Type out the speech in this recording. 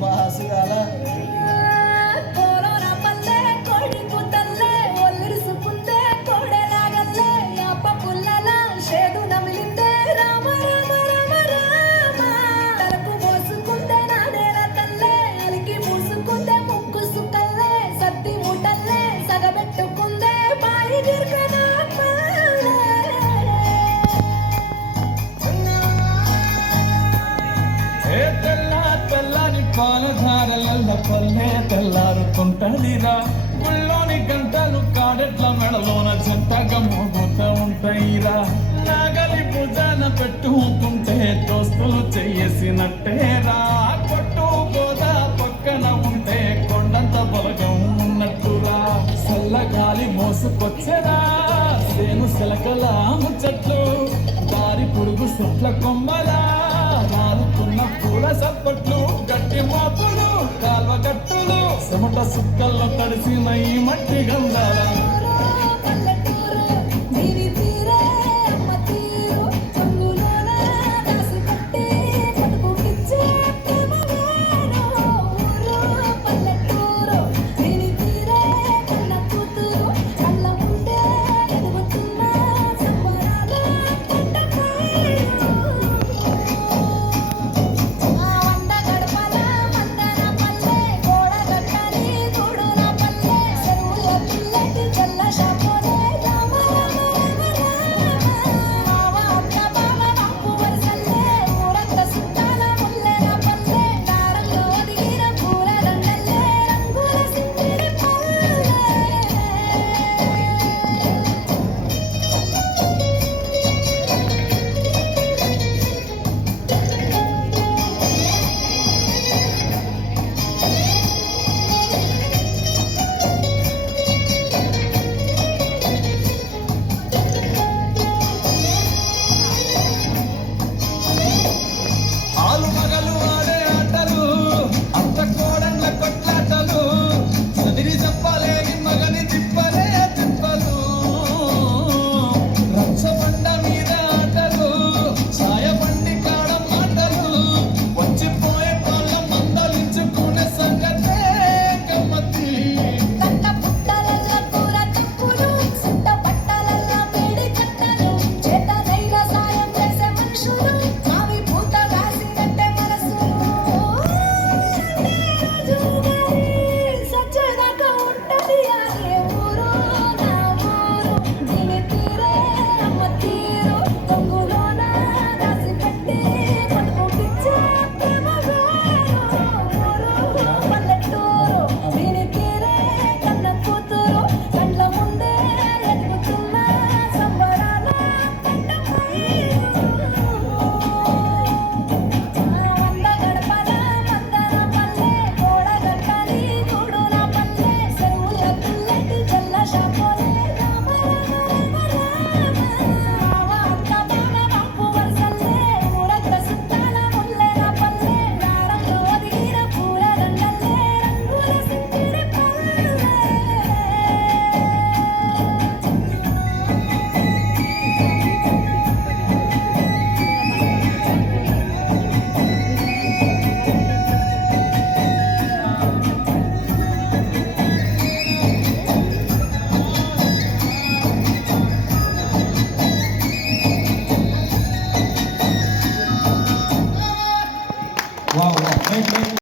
బాసుగాల పాలధారల పల్లె తెల్లారుతుంటదిరా గుళ్ళోని గంటలు కాడెట్ల మెడలోన చెంతగా మోగుతూ ఉంటాయిరా నాగలి భుజాన పెట్టుకుంటే దోస్తులు చెయ్యేసినట్టేరా కొట్టు గోదా పక్కన ఉంటే కొండంత బలగం ఉన్నట్టురా చల్లగాలి మోసుకొచ్చెరా సేను శిలకల ముచ్చట్లు దారి పురుగు చెట్ల కొమ్మలా మారుతున్న పూల సప్పట్లు గట్టి మోపులు కాల్వ గట్టులు చెమట సుక్కల్లో తడిసిన ఈ మట్టి గంధాల